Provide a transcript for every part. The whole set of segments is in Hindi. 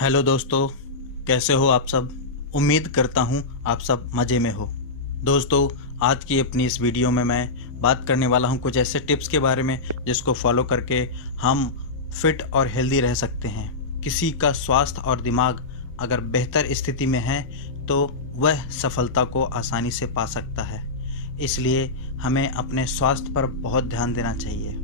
हेलो दोस्तों, कैसे हो आप सब। उम्मीद करता हूँ आप सब मज़े में हो। दोस्तों, आज की अपनी इस वीडियो में मैं बात करने वाला हूँ कुछ ऐसे टिप्स के बारे में जिसको फॉलो करके हम फिट और हेल्दी रह सकते हैं। किसी का स्वास्थ्य और दिमाग अगर बेहतर स्थिति में है तो वह सफलता को आसानी से पा सकता है। इसलिए हमें अपने स्वास्थ्य पर बहुत ध्यान देना चाहिए।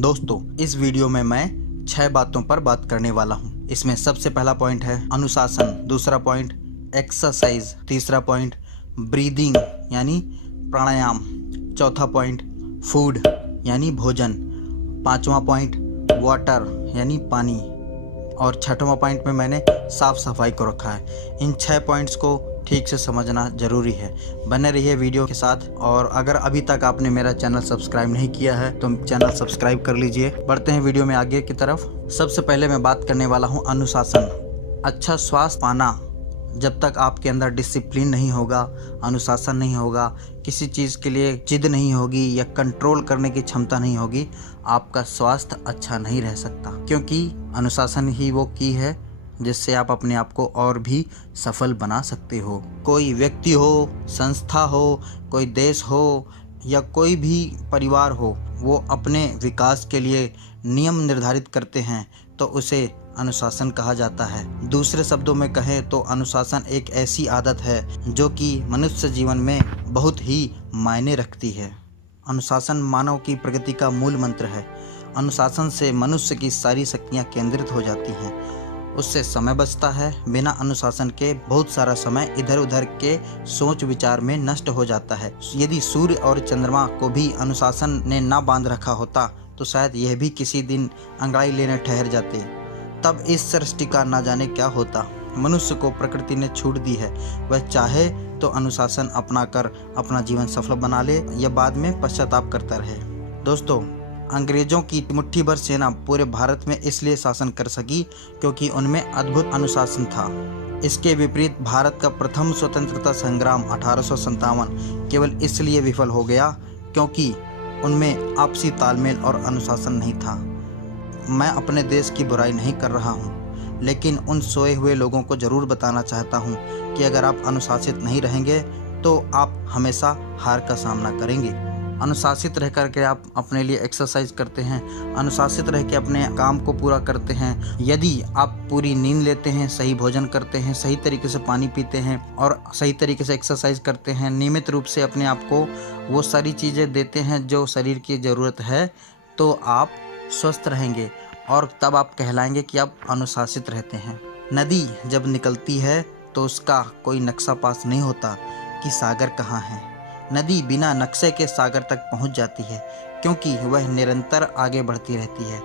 दोस्तों, इस वीडियो में मैं 6 बातों पर बात करने वाला हूँ। इसमें सबसे पहला पॉइंट है अनुशासन, दूसरा पॉइंट एक्सरसाइज, तीसरा पॉइंट ब्रीदिंग यानी प्राणायाम, चौथा पॉइंट फूड यानी भोजन, पांचवा पॉइंट वाटर यानी पानी और छठवां पॉइंट में मैंने साफ सफाई को रखा है। इन 6 पॉइंट्स को ठीक से समझना जरूरी है। बने रहिए वीडियो के साथ। और अगर अभी तक आपने मेरा चैनल सब्सक्राइब नहीं किया है तो चैनल सब्सक्राइब कर लीजिए। बढ़ते हैं वीडियो में आगे की तरफ। सबसे पहले मैं बात करने वाला हूँ अनुशासन। अच्छा स्वास्थ्य पाना, जब तक आपके अंदर डिसिप्लिन नहीं होगा, अनुशासन नहीं होगा, किसी चीज़ के लिए जिद नहीं होगी या कंट्रोल करने की क्षमता नहीं होगी, आपका स्वास्थ्य अच्छा नहीं रह सकता। क्योंकि अनुशासन ही वो की है जिससे आप अपने आप को और भी सफल बना सकते हो। कोई व्यक्ति हो, संस्था हो, कोई देश हो या कोई भी परिवार हो, वो अपने विकास के लिए नियम निर्धारित करते हैं तो उसे अनुशासन कहा जाता है। दूसरे शब्दों में कहें तो अनुशासन एक ऐसी आदत है जो कि मनुष्य जीवन में बहुत ही मायने रखती है। अनुशासन मानव की प्रगति का मूल मंत्र है। अनुशासन से मनुष्य की सारी शक्तियाँ केंद्रित हो जाती हैं, उससे समय बचता है। बिना अनुशासन के बहुत सारा समय इधर उधर के सोच विचार में नष्ट हो जाता है। यदि सूर्य और चंद्रमा को भी अनुशासन ने ना बांध रखा होता तो शायद यह भी किसी दिन अंगड़ाई लेने ठहर जाते। तब इस सृष्टि का ना जाने क्या होता। मनुष्य को प्रकृति ने छूट दी है, वह चाहे तो अनुशासन अपना कर अपना जीवन सफल बना ले या बाद में पश्चाताप करता रहे। दोस्तों, अंग्रेजों की मुट्ठी भर सेना पूरे भारत में इसलिए शासन कर सकी क्योंकि उनमें अद्भुत अनुशासन था। इसके विपरीत भारत का प्रथम स्वतंत्रता संग्राम 1857 केवल इसलिए विफल हो गया क्योंकि उनमें आपसी तालमेल और अनुशासन नहीं था। मैं अपने देश की बुराई नहीं कर रहा हूँ, लेकिन उन सोए हुए लोगों को ज़रूर बताना चाहता हूँ कि अगर आप अनुशासित नहीं रहेंगे तो आप हमेशा हार का सामना करेंगे। अनुशासित रह कर के आप अपने लिए एक्सरसाइज करते हैं, अनुशासित रह के अपने काम को पूरा करते हैं, यदि आप पूरी नींद लेते हैं, सही भोजन करते हैं, सही तरीके से पानी पीते हैं और सही तरीके से एक्सरसाइज करते हैं, नियमित रूप से अपने आप को वो सारी चीज़ें देते हैं जो शरीर की ज़रूरत है, तो आप स्वस्थ रहेंगे और तब आप कहलाएंगे कि आप अनुशासित रहते हैं। नदी जब निकलती है तो उसका कोई नक्शा पास नहीं होता कि सागर कहाँ है। नदी बिना नक्शे के सागर तक पहुंच जाती है क्योंकि वह निरंतर आगे बढ़ती रहती है।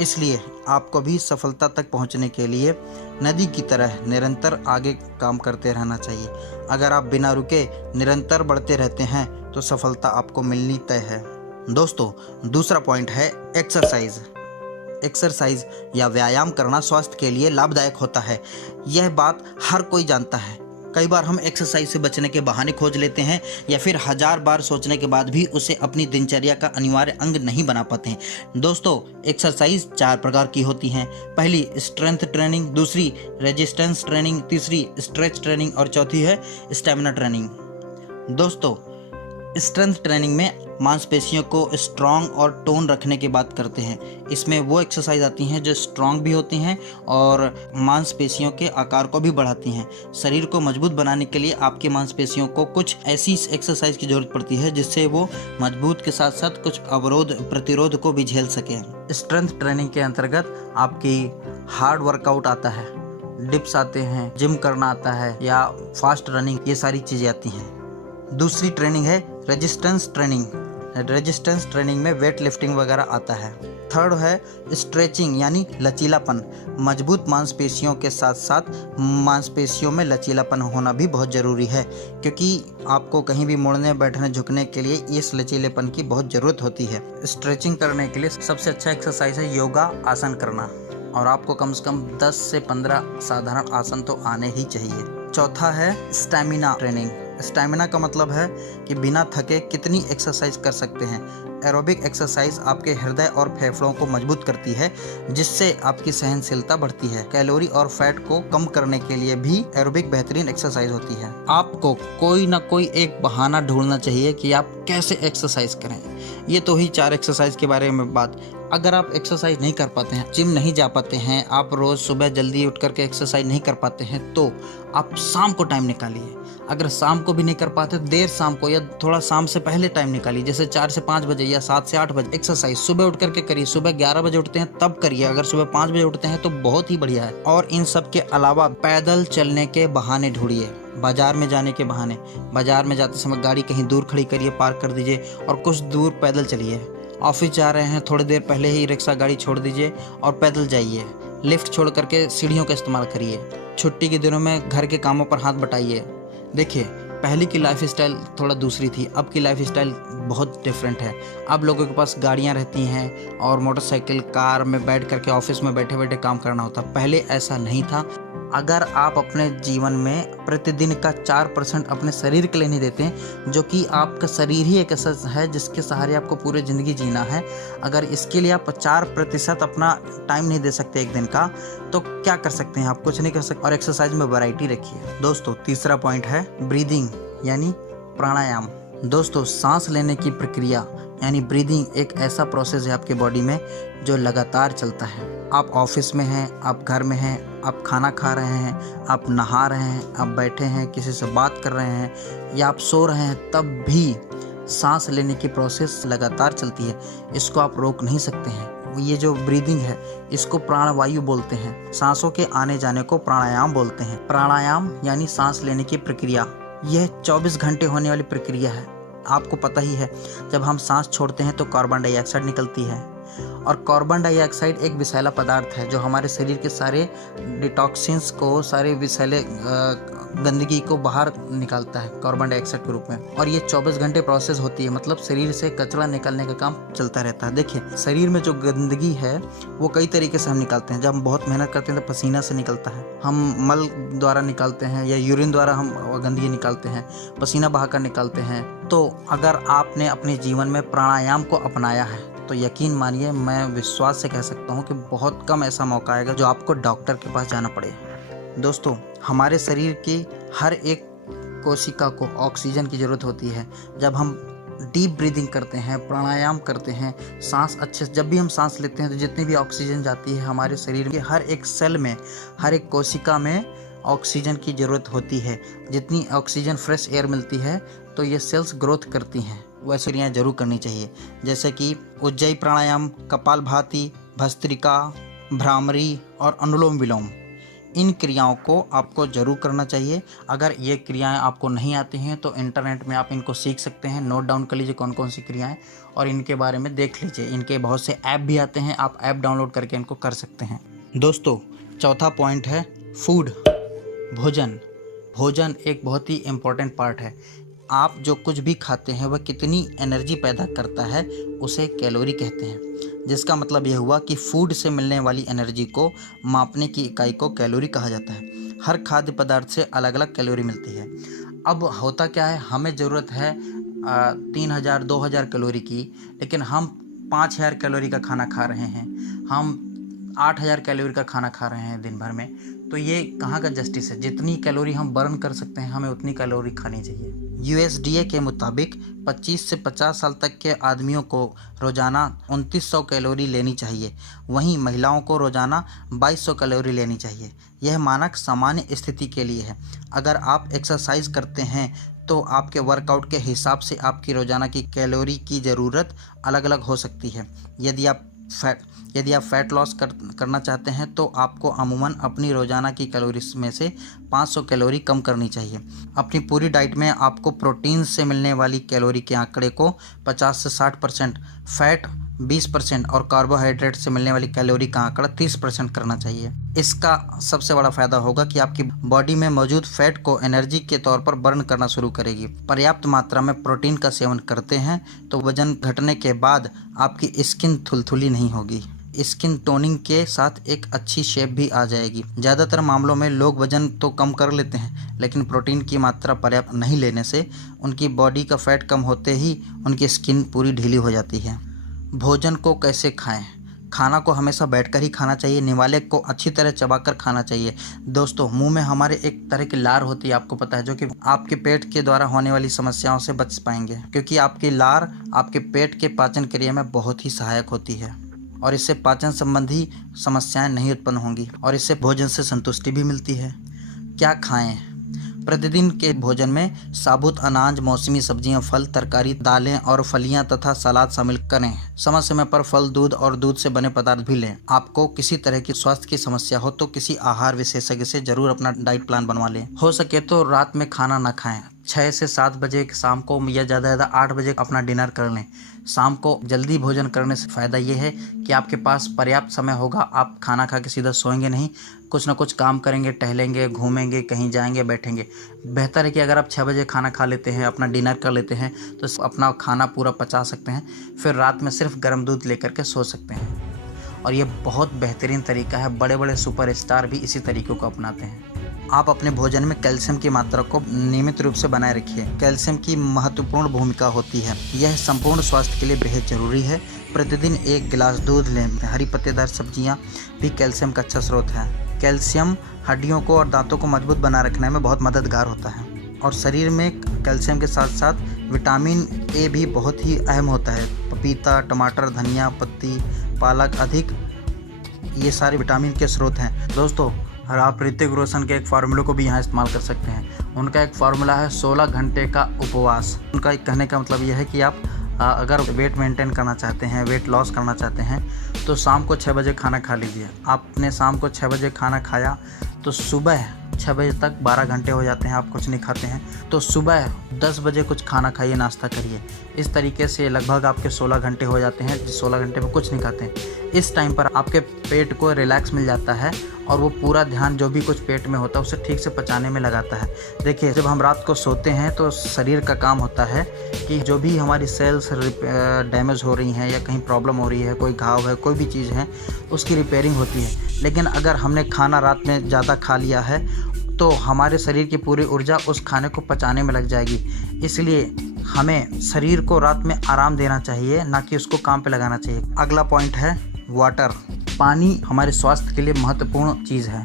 इसलिए आपको भी सफलता तक पहुंचने के लिए नदी की तरह निरंतर आगे काम करते रहना चाहिए। अगर आप बिना रुके निरंतर बढ़ते रहते हैं तो सफलता आपको मिलनी तय है। दोस्तों, दूसरा पॉइंट है एक्सरसाइज। एक्सरसाइज या व्यायाम करना स्वास्थ्य के लिए लाभदायक होता है, यह बात हर कोई जानता है। कई बार हम एक्सरसाइज से बचने के बहाने खोज लेते हैं या फिर 1000 बार सोचने के बाद भी उसे अपनी दिनचर्या का अनिवार्य अंग नहीं बना पाते हैं। दोस्तों, एक्सरसाइज 4 प्रकार की होती हैं। पहली स्ट्रेंथ ट्रेनिंग, दूसरी रेजिस्टेंस ट्रेनिंग, तीसरी स्ट्रेच ट्रेनिंग और चौथी है स्टेमिना ट्रेनिंग। दोस्तों, स्ट्रेंथ ट्रेनिंग में मांसपेशियों को स्ट्रांग और टोन रखने की बात करते हैं। इसमें वो एक्सरसाइज आती हैं जो स्ट्रांग भी होती हैं और मांसपेशियों के आकार को भी बढ़ाती हैं। शरीर को मजबूत बनाने के लिए आपकी मांसपेशियों को कुछ ऐसी एक्सरसाइज की जरूरत पड़ती है जिससे वो मजबूत के साथ साथ कुछ अवरोध प्रतिरोध को भी झेल सकें। स्ट्रेंथ ट्रेनिंग के अंतर्गत आपकी हार्ड वर्कआउट आता है, डिप्स आते हैं, जिम करना आता है या फास्ट रनिंग, ये सारी चीज़ें आती हैं। दूसरी ट्रेनिंग है रेजिस्टेंस ट्रेनिंग। रेजिस्टेंस ट्रेनिंग में वेट लिफ्टिंग वगैरह आता है। थर्ड है स्ट्रेचिंग यानी लचीलापन। मजबूत मांसपेशियों के साथ साथ मांसपेशियों में लचीलापन होना भी बहुत ज़रूरी है क्योंकि आपको कहीं भी मुड़ने बैठने झुकने के लिए इस लचीलेपन की बहुत ज़रूरत होती है। स्ट्रेचिंग करने के लिए सबसे अच्छा एक्सरसाइज है योगा आसन करना और आपको कम से कम 10 से 15 साधारण आसन तो आने ही चाहिए। चौथा है स्टैमिना ट्रेनिंग। स्टैमिना का मतलब है कि बिना थके कितनी एक्सरसाइज कर सकते हैं। एरोबिक एक्सरसाइज आपके हृदय और फेफड़ों को मजबूत करती है, जिससे आपकी सहनशीलता बढ़ती है। कैलोरी और फैट को कम करने के लिए भी एरोबिक बेहतरीन एक्सरसाइज होती है। आपको कोई ना कोई एक बहाना ढूंढना चाहिए कि आप कैसे एक्सरसाइज करें। ये तो ही 4 एक्सरसाइज के बारे में बात। अगर आप एक्सरसाइज नहीं कर पाते हैं, जिम नहीं जा पाते हैं, आप रोज़ सुबह जल्दी उठ करके एक्सरसाइज नहीं कर पाते हैं, तो आप शाम को टाइम निकालिए। अगर शाम को भी नहीं कर पाते, देर शाम को या थोड़ा शाम से पहले टाइम निकालिए, जैसे 4 से 5 बजे या 7 से 8 बजे एक्सरसाइज सुबह उठ करके करिए। सुबह 11 बजे उठते हैं तब करिए, अगर सुबह 5 बजे उठते हैं तो बहुत ही बढ़िया है। और इन सब के अलावा पैदल चलने के बहाने ढूंढिए, बाजार में जाने के बहाने। बाजार में जाते समय गाड़ी कहीं दूर खड़ी करिए, पार्क कर दीजिए और कुछ दूर पैदल चलिए। ऑफिस जा रहे हैं, थोड़ी देर पहले ही रिक्शा गाड़ी छोड़ दीजिए और पैदल जाइए। लिफ्ट छोड़ करके सीढ़ियों का इस्तेमाल करिए। छुट्टी के दिनों में घर के कामों पर हाथ बटाइए। देखिए, पहले की लाइफ स्टाइल थोड़ा दूसरी थी, अब की लाइफ स्टाइल बहुत डिफरेंट है। अब लोगों के पास गाड़ियां रहती हैं और मोटरसाइकिल, कार में बैठ करके ऑफिस में बैठे बैठे काम करना होता। पहले ऐसा नहीं था। अगर आप अपने जीवन में प्रतिदिन का 4% अपने शरीर के लिए नहीं देते हैं, जो कि आपका शरीर ही एक ऐसा है जिसके सहारे आपको पूरी ज़िंदगी जीना है, अगर इसके लिए आप 4% अपना टाइम नहीं दे सकते एक दिन का, तो क्या कर सकते हैं आप? कुछ नहीं कर सकते। और एक्सरसाइज में वैरायटी रखिए। दोस्तों, तीसरा पॉइंट है ब्रीदिंग यानी प्राणायाम। दोस्तों, सांस लेने की प्रक्रिया यानी ब्रीदिंग एक ऐसा प्रोसेस है आपके बॉडी में जो लगातार चलता है। आप ऑफिस में हैं, आप घर में हैं, आप खाना खा रहे हैं, आप नहा रहे हैं, आप बैठे हैं, किसी से बात कर रहे हैं या आप सो रहे हैं, तब भी सांस लेने की प्रोसेस लगातार चलती है। इसको आप रोक नहीं सकते हैं। ये जो ब्रीदिंग है, इसको प्राणवायु बोलते हैं। सांसों के आने जाने को प्राणायाम बोलते हैं। प्राणायाम यानी सांस लेने की प्रक्रिया, यह 24 घंटे होने वाली प्रक्रिया है। आपको पता ही है, जब हम सांस छोड़ते हैं तो कार्बन डाइऑक्साइड निकलती है, और कार्बन डाइऑक्साइड एक विषैला पदार्थ है जो हमारे शरीर के सारे डिटॉक्सिन्स को, सारे विषैले गंदगी को बाहर निकालता है कार्बन डाइऑक्साइड के रूप में। और ये 24 घंटे प्रोसेस होती है, मतलब शरीर से कचरा निकालने का काम चलता रहता है। देखिए, शरीर में जो गंदगी है वो कई तरीके से हम निकालते हैं। जब हम बहुत मेहनत करते हैं तो पसीना से निकलता है, हम मल द्वारा निकालते हैं या यूरिन द्वारा हम गंदगी निकालते हैं, पसीना बहाकर निकालते हैं। तो अगर आपने अपने जीवन में प्राणायाम को अपनाया है तो यकीन मानिए, मैं विश्वास से कह सकता हूँ कि बहुत कम ऐसा मौका आएगा जो आपको डॉक्टर के पास जाना पड़े। दोस्तों, हमारे शरीर की हर एक कोशिका को ऑक्सीजन की ज़रूरत होती है। जब हम डीप ब्रीदिंग करते हैं, प्राणायाम करते हैं, सांस अच्छे से जब भी हम सांस लेते हैं तो जितनी भी ऑक्सीजन जाती है हमारे शरीर के हर एक सेल में, हर एक कोशिका में ऑक्सीजन की ज़रूरत होती है। जितनी ऑक्सीजन फ्रेश एयर मिलती है तो ये सेल्स ग्रोथ करती हैं। वैसे क्रियाएँ जरूर करनी चाहिए, जैसे कि उज्जयी प्राणायाम, कपालभाति, भस्त्रिका, भ्रामरी और अनुलोम विलोम। इन क्रियाओं को आपको जरूर करना चाहिए। अगर ये क्रियाएं आपको नहीं आती हैं तो इंटरनेट में आप इनको सीख सकते हैं। नोट डाउन कर लीजिए कौन कौन सी क्रियाएं, और इनके बारे में देख लीजिए। इनके बहुत से ऐप भी आते हैं, आप ऐप डाउनलोड करके इनको कर सकते हैं। दोस्तों, चौथा पॉइंट है फूड, भोजन। भोजन एक बहुत ही इम्पोर्टेंट पार्ट है। आप जो कुछ भी खाते हैं वह कितनी एनर्जी पैदा करता है उसे कैलोरी कहते हैं, जिसका मतलब यह हुआ कि फूड से मिलने वाली एनर्जी को मापने की इकाई को कैलोरी कहा जाता है। हर खाद्य पदार्थ से अलग अलग कैलोरी मिलती है। अब होता क्या है, हमें ज़रूरत है 3000 2000 कैलोरी की, लेकिन हम 5000 कैलोरी का खाना खा रहे हैं, हम 8000 कैलोरी का खाना खा रहे हैं दिन भर में। तो ये कहाँ का जस्टिस है? जितनी कैलोरी हम बर्न कर सकते हैं हमें उतनी कैलोरी खानी चाहिए। USDA के मुताबिक 25 से 50 साल तक के आदमियों को रोज़ाना 2900 कैलोरी लेनी चाहिए। वहीं महिलाओं को रोज़ाना 2200 कैलोरी लेनी चाहिए। यह मानक सामान्य स्थिति के लिए है। अगर आप एक्सरसाइज करते हैं तो आपके वर्कआउट के हिसाब से आपकी रोज़ाना की कैलोरी की ज़रूरत अलग अलग हो सकती है। यदि आप फैट लॉस करना चाहते हैं तो आपको अमूमन अपनी रोज़ाना की कैलोरी में से 500 कैलोरी कम करनी चाहिए। अपनी पूरी डाइट में आपको प्रोटीन से मिलने वाली कैलोरी के आंकड़े को 50 से 60%, फैट 20% और कार्बोहाइड्रेट से मिलने वाली कैलोरी का आंकड़ा 30% करना चाहिए। इसका सबसे बड़ा फायदा होगा कि आपकी बॉडी में मौजूद फैट को एनर्जी के तौर पर बर्न करना शुरू करेगी। पर्याप्त मात्रा में प्रोटीन का सेवन करते हैं तो वजन घटने के बाद आपकी स्किन थुलथुली नहीं होगी। स्किन टोनिंग के साथ एक अच्छी शेप भी आ जाएगी। ज़्यादातर मामलों में लोग वजन तो कम कर लेते हैं, लेकिन प्रोटीन की मात्रा पर्याप्त नहीं लेने से उनकी बॉडी का फैट कम होते ही उनकी स्किन पूरी ढीली हो जाती है। भोजन को कैसे खाएं? खाना को हमेशा बैठकर ही खाना चाहिए। निवाले को अच्छी तरह चबाकर खाना चाहिए। दोस्तों, मुंह में हमारे एक तरह की लार होती है, आपको पता है, जो कि आपके पेट के द्वारा होने वाली समस्याओं से बच पाएंगे, क्योंकि आपकी लार आपके पेट के पाचन क्रिया में बहुत ही सहायक होती है और इससे पाचन संबंधी समस्याएं नहीं उत्पन्न होंगी और इससे भोजन से संतुष्टि भी मिलती है। क्या खाएं? प्रतिदिन के भोजन में साबुत अनाज, मौसमी सब्जियां, फल, तरकारी, दालें और फलियां तथा सलाद शामिल करें। समय समय पर फल, दूध और दूध से बने पदार्थ भी लें। आपको किसी तरह की स्वास्थ्य की समस्या हो तो किसी आहार विशेषज्ञ से जरूर अपना डाइट प्लान बनवा लें। हो सके तो रात में खाना न खाएं। 6 से 7 बजे शाम को या ज़्यादा 8 बजे अपना डिनर कर लें। शाम को जल्दी भोजन करने से फ़ायदा ये है कि आपके पास पर्याप्त समय होगा। आप खाना खा के सीधा सोएंगे नहीं, कुछ ना कुछ काम करेंगे, टहलेंगे, घूमेंगे, कहीं जाएंगे, बैठेंगे। बेहतर है कि अगर आप 6 बजे खाना खा लेते हैं, अपना डिनर कर लेते हैं, तो अपना खाना पूरा पचा सकते हैं। फिर रात में सिर्फ गर्म दूध लेकर के सो सकते हैं और ये बहुत बेहतरीन तरीका है। बड़े बड़े सुपरस्टार भी इसी तरीक़ों को अपनाते हैं। आप अपने भोजन में कैल्शियम की मात्रा को नियमित रूप से बनाए रखिए। कैल्शियम की महत्वपूर्ण भूमिका होती है। यह संपूर्ण स्वास्थ्य के लिए बेहद जरूरी है। प्रतिदिन 1 गिलास दूध लें। हरी पत्तेदार सब्जियां भी कैल्शियम का अच्छा स्रोत है। कैल्शियम हड्डियों को और दांतों को मजबूत बनाए रखने में बहुत मददगार होता है और शरीर में कैल्शियम के साथ साथ विटामिन ए भी बहुत ही अहम होता है। पपीता, टमाटर, धनिया पत्ती, पालक अधिक ये सारे विटामिन के स्रोत हैं। दोस्तों, और आप ऋतिक रोशन के एक फार्मूले को भी यहाँ इस्तेमाल कर सकते हैं। उनका एक फार्मूला है 16 घंटे का उपवास। उनका एक कहने का मतलब यह है कि आप अगर वेट मेंटेन करना चाहते हैं, वेट लॉस करना चाहते हैं, तो शाम को 6 बजे खाना खा लीजिए। आपने शाम को 6 बजे खाना खाया तो सुबह 6 बजे तक 12 घंटे हो जाते हैं, आप कुछ नहीं खाते हैं, तो सुबह 10 बजे कुछ खाना खाइए, नाश्ता करिए। इस तरीके से लगभग आपके 16 घंटे हो जाते हैं। 16 घंटे में कुछ नहीं खाते हैं। इस टाइम पर आपके पेट को रिलैक्स मिल जाता है और वो पूरा ध्यान जो भी कुछ पेट में होता है उसे ठीक से पचाने में लगाता है। देखिए, जब हम रात को सोते हैं तो शरीर का काम होता है कि जो भी हमारी सेल्स डैमेज हो रही हैं या कहीं प्रॉब्लम हो रही है, कोई घाव है, कोई भी चीज़ है, उसकी रिपेयरिंग होती है। लेकिन अगर हमने खाना रात में ज़्यादा खा लिया है तो हमारे शरीर की पूरी ऊर्जा उस खाने को पचाने में लग जाएगी। इसलिए हमें शरीर को रात में आराम देना चाहिए, ना कि उसको काम पे लगाना चाहिए। अगला पॉइंट है वाटर। पानी हमारे स्वास्थ्य के लिए महत्वपूर्ण चीज़ है।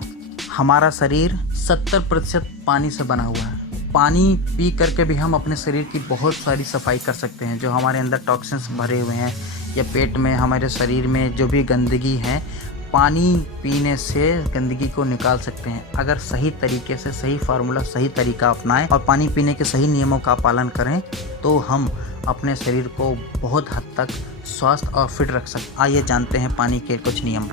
हमारा शरीर 70% पानी से बना हुआ है। पानी पी करके भी हम अपने शरीर की बहुत सारी सफाई कर सकते हैं। जो हमारे अंदर टॉक्सिन्स भरे हुए हैं या पेट में, हमारे शरीर में जो भी गंदगी है, पानी पीने से गंदगी को निकाल सकते हैं। अगर सही तरीके से, सही फार्मूला, सही तरीका अपनाएं और पानी पीने के सही नियमों का पालन करें तो हम अपने शरीर को बहुत हद तक स्वस्थ और फिट रख सकते। आइए जानते हैं पानी के कुछ नियम।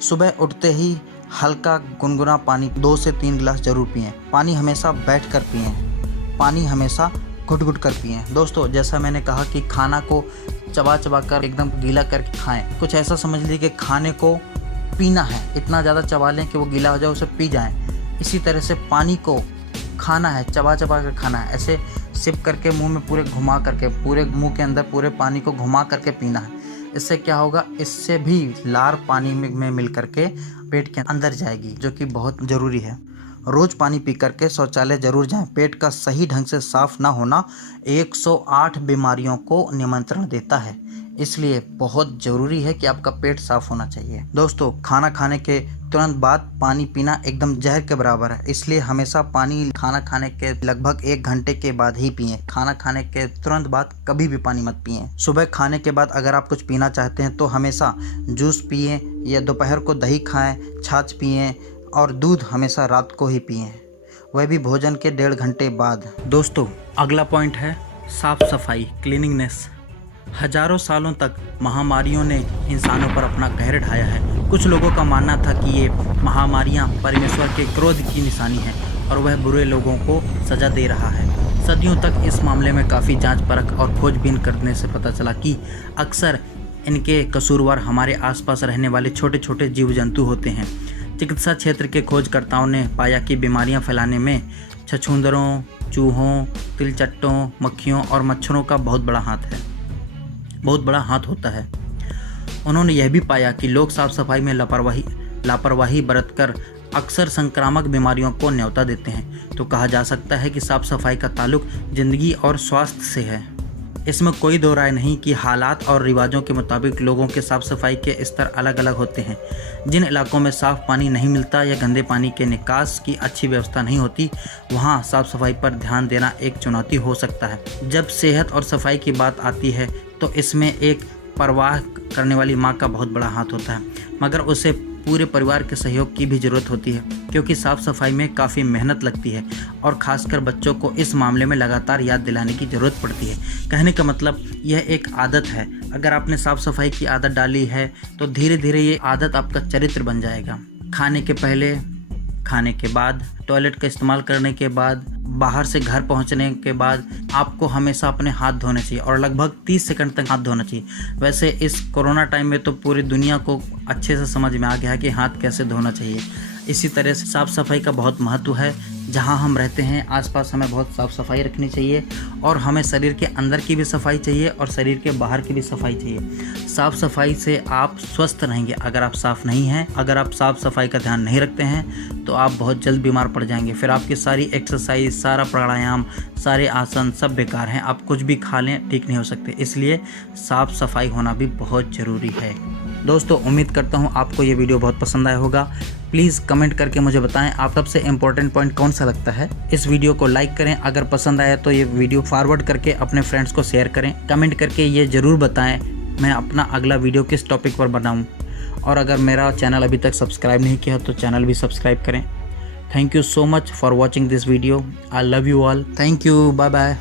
सुबह उठते ही हल्का गुनगुना पानी 2 से 3 गिलास जरूर पिएं। पानी हमेशा बैठ कर पिएं। पानी हमेशा घुट-घुट कर पिएं। दोस्तों, जैसा मैंने कहा कि खाना को चबा चबा कर एकदम गीला करके खाएं। कुछ ऐसा समझ लीजिए कि खाने को पीना है, इतना ज़्यादा चबा लें कि वो गीला हो जाए, उसे पी जाएं। इसी तरह से पानी को खाना है, चबा चबा कर खाना है। ऐसे सिप करके मुंह में पूरे घुमा करके, पूरे मुंह के अंदर पूरे पानी को घुमा करके पीना है। इससे क्या होगा, इससे भी लार पानी में मिल करके पेट के अंदर जाएगी, जो कि बहुत ज़रूरी है। रोज़ पानी पी करके शौचालय जरूर जाएं। पेट का सही ढंग से साफ ना होना 108 बीमारियों को निमंत्रण देता है। इसलिए बहुत ज़रूरी है कि आपका पेट साफ होना चाहिए। दोस्तों, खाना खाने के तुरंत बाद पानी पीना एकदम जहर के बराबर है। इसलिए हमेशा पानी खाना खाने के लगभग 1 घंटे के बाद ही पिएं। खाना खाने के तुरंत बाद कभी भी पानी मत पिएं। सुबह खाने के बाद अगर आप कुछ पीना चाहते हैं तो हमेशा जूस पिएं या दोपहर को दही खाएं, छाछ पिएं और दूध हमेशा रात को ही पिएं, वह भी भोजन के 1.5 घंटे बाद। दोस्तों, अगला पॉइंट है साफ सफाई, क्लीनिंगनेस। हजारों सालों तक महामारियों ने इंसानों पर अपना कहर ढाया है। कुछ लोगों का मानना था कि ये महामारियां परमेश्वर के क्रोध की निशानी है और वह बुरे लोगों को सजा दे रहा है। सदियों तक इस मामले में काफ़ी जांच परख और खोजबीन करने से पता चला कि अक्सर इनके कसूरवार हमारे आसपास रहने वाले छोटे छोटे जीव जंतु होते हैं। चिकित्सा क्षेत्र के खोजकर्ताओं ने पाया कि बीमारियां फैलाने में छछूंदरों, चूहों, तिलचट्टों, मक्खियों और मच्छरों का बहुत बड़ा हाथ होता है। उन्होंने यह भी पाया कि लोग साफ सफाई में लापरवाही बरतकर अक्सर संक्रामक बीमारियों को न्योता देते हैं। तो कहा जा सकता है कि साफ सफाई का ताल्लुक जिंदगी और स्वास्थ्य से है। इसमें कोई दो राय नहीं कि हालात और रिवाजों के मुताबिक लोगों के साफ सफाई के स्तर अलग अलग होते हैं। जिन इलाकों में साफ पानी नहीं मिलता या गंदे पानी के निकास की अच्छी व्यवस्था नहीं होती, वहाँ साफ सफाई पर ध्यान देना एक चुनौती हो सकता है। जब सेहत और सफाई की बात आती है तो इसमें एक परवाह करने वाली माँ का बहुत बड़ा हाथ होता है, मगर उसे पूरे परिवार के सहयोग की भी ज़रूरत होती है, क्योंकि साफ़ सफाई में काफ़ी मेहनत लगती है और ख़ासकर बच्चों को इस मामले में लगातार याद दिलाने की ज़रूरत पड़ती है। कहने का मतलब यह एक आदत है। अगर आपने साफ़ सफाई की आदत डाली है तो धीरे धीरे ये आदत आपका चरित्र बन जाएगा। खाने के पहले, खाने के बाद, टॉयलेट का इस्तेमाल करने के बाद, बाहर से घर पहुंचने के बाद आपको हमेशा अपने हाथ धोने चाहिए और लगभग 30 सेकंड तक हाथ धोना चाहिए। वैसे इस कोरोना टाइम में तो पूरी दुनिया को अच्छे से समझ में आ गया है कि हाथ कैसे धोना चाहिए। इसी तरह से साफ़ सफाई का बहुत महत्व है। जहाँ हम रहते हैं आसपास हमें बहुत साफ़ सफाई रखनी चाहिए और हमें शरीर के अंदर की भी सफाई चाहिए और शरीर के बाहर की भी सफाई चाहिए। साफ़ सफाई से आप स्वस्थ रहेंगे। अगर आप साफ़ नहीं हैं, अगर आप साफ़ सफाई का ध्यान नहीं रखते हैं तो आप बहुत जल्द बीमार पड़ जाएंगे। फिर आपकी सारी एक्सरसाइज, सारा प्राणायाम, सारे आसन सब बेकार हैं। आप कुछ भी खा लें, ठीक नहीं हो सकते। इसलिए साफ़ सफाई होना भी बहुत ज़रूरी है। दोस्तों, उम्मीद करता हूँ आपको ये वीडियो बहुत पसंद आया होगा। प्लीज़ कमेंट करके मुझे बताएं आप सबसे इम्पोर्टेंट पॉइंट कौन सा लगता है। इस वीडियो को लाइक करें, अगर पसंद आया तो ये वीडियो फॉरवर्ड करके अपने फ्रेंड्स को शेयर करें। कमेंट करके ये ज़रूर बताएं मैं अपना अगला वीडियो किस टॉपिक पर बनाऊं। और अगर मेरा चैनल अभी तक सब्सक्राइब नहीं किया तो चैनल भी सब्सक्राइब करें। Thank you so much for watching this video. I love you all. Thank you. Bye bye.